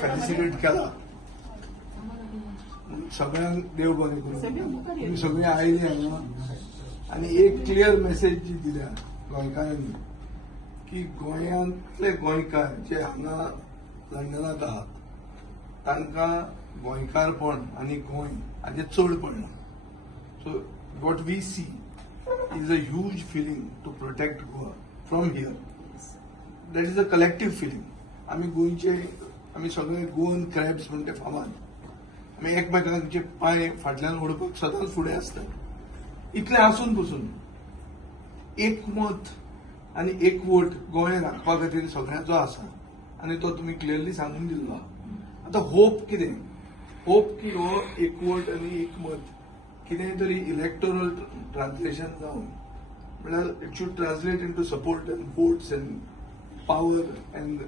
Felicitate केला. सगळ्यांक देव बरें करूं. तुम्ही सगळीं आयली हांगा आनी एक क्लियर मेसेज जी दिल्या गोंयकारांनी की गोंयांतले गोंयकार जे हांगा लंडनात आहात तांकां गोंयकारपण आनी गोंय हाचे चड पडना. So what we see is a huge feeling to protect Goa from here. That is a collective feeling. आमी गोंयचे आमी सगळे गोवन क्रॅब्स म्हणून ते फामाद. आमी एकमेकांचे पांय फाटल्यान ओडपाक सदांच फुडें आसतात. इतलें आसून पसून एक मत आनी एक वोट गोंय राखपा खातीर सगळ्यांचो आसा आनी तो तुमी क्लियरली सांगून दिल्लो. आतां होप कितें? होप की हो एक वोट आनी एक मत कितेंय तरी इलेक्टोरल ट्रान्सलेशन जावन म्हळ्यार it should translate into support and votes and power and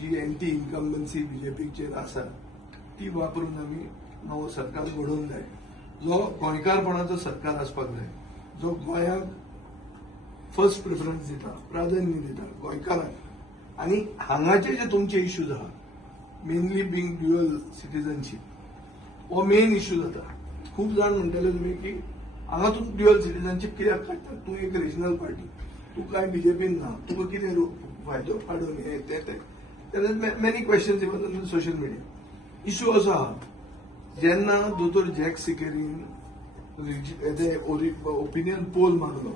जी एंटी इन्कम्बन्सी बीजेपीचेर आसा ती वापरून आमी नवो सरकार घडोवंक जाय जो गोंयकारपणाचो सरकार आसपाक जाय जो गोंयांक फर्स्ट प्रिफरन्स दिता, प्राधान्य दिता गोंयकारांक. आनी हांगाचे जे तुमचे इश्यूज आहा मेनली बींग ड्युअल सिटीजनशीप हो मेन इश्यू जाता. खूब जाण म्हणटले तुमी की हांगा तूं ड्युअल सिटीजनशीप कित्याक काडटा? तूं एक रिजनल पार्टी, तूं कांय बीजेपीन ना, तुका कितें फायदो काडून हे ते many questions even on social media. Issue असो आहा जेन्ना दोतोर जॅक सिकेरीन ओपिनियन पोल मागलो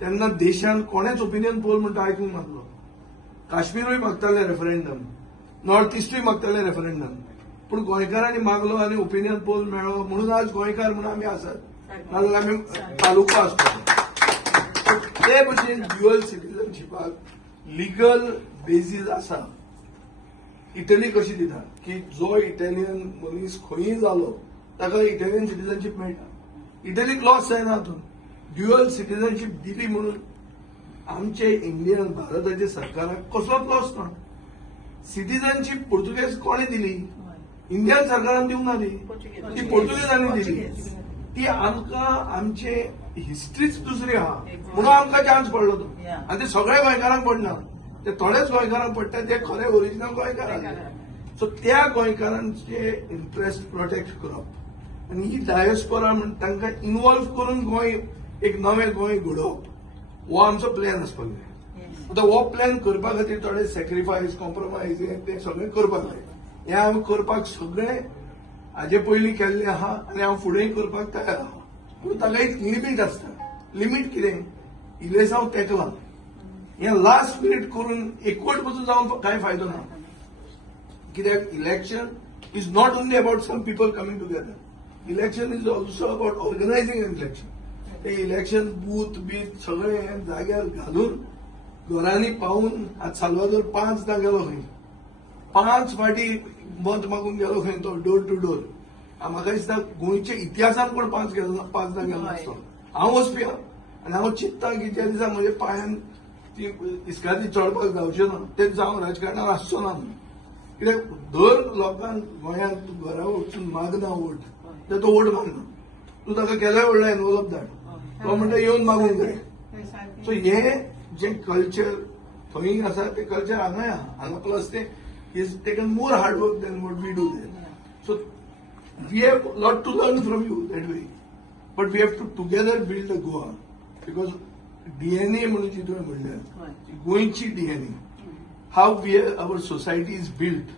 तेन्ना देशान कोणेच ओपिनियन पोल म्हणटा आयकूंक नासलो. काश्मीरूय मागताले रेफरंडम, नॉर्थ इस्टूय मागताले रेफरंडम, पूण गोंयकारांनी मागलो आनी ओपिनियन पोल मेळ्ळो म्हणून आज गोंयकार म्हणून आमी आसात. नाजाल्यार आमी तालुको आसतलो. ते भशेन ड्युअल सिटीजनशिपाक लिगल बेजीस आसा. इटली कशी दिता की जो इटालियन मनीस खंयी जालो ताका इटालियन सिटीजनशीप मेळटा. इटलीक लॉस जायना हातून. ड्युअल सिटीजनशीप दिली म्हणून आमचे इंडियन भारताच्या सरकाराक कसलोच लॉस ना. सिटीजनशीप पोर्तुगेज कोणे दिली? इंडियन सरकारान दिवंक ना ती पोर्तुगेजांनी दिली. ती आमकां आमचे हिस्ट्रीच दुसरी आहा म्हणून आमकां चान्स पडलो तो. आनी ते सगळ्या गोंयकारांक पडना, ते थोडेच गोंयकारांक पडटा ते खरे ओरिजिनल गोंयकार. सो त्या गोंयकारांचे इंटरेस्ट प्रोटेक्ट करप आनी ही डायस्पोरा म्हण तांकां इन्वॉल्व करून गोंय एक नवें गोंय घडोवप हो आमचो प्लॅन आसपाक जाय. आतां हो प्लॅन करपा खातीर थोडे सॅक्रिफायस कॉम्प्रोमायज ते सगळें करपाक जाय. हे हांव करपाक सगळें हाजे पयलीं केल्लें आहा आनी हांव फुडेंय करपाक तयार आहा. पूण ताका एक लिमीट आसता. लिमीट कितें? इलेसांव तेकलां हे लास्ट मिनीट करून एकवट पसून जावन कांय फायदो ना. कित्याक election is not only about some people coming together. Election is also about organizing an election. ते इलेक्शन बूथ बीथ सगळे जाग्यार घालून घरांनी पावून आज साल्वादोर 5दा गेलो खंय, 5 फावटी मत मागून गेलो खंय तो डोर टू डोर. म्हाका दिसता गोंयच्या इतिहासान कोण 5दा गेलो नासलो. हांव वचपी आनी हांव चिंत्ता की ज्या दिसा म्हज्या पांयान ती इस्काती चडपाक जावचें ना ते दिसा हांव राजकारणांत आसचो ना. कित्याक दर लोकांक गोंयांत तूं घरा वचून मागना वोट तर तो वोट मागना. तूं ताका केल्या व्हडलो एनवलप धाड, तो म्हणटा येवन मागूंक जाय. सो हे जे कल्चर थंय आसा ते कल्चर हांगाय आहा. हांगा प्लस ते is taken more hard work than what we do there. So we have lot to learn from you that way. But we have to together build a Goa. Because DNA म्हणून जी तुवें म्हणल्यार गोंयची DNA, how we our society is built.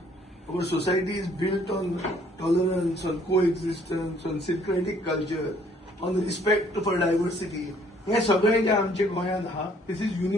Our society is built on tolerance, on coexistence, on syncretic culture, on respect for diversity. हे सगळें जे आमचे गोंयांत आहा दिस इज युनिक.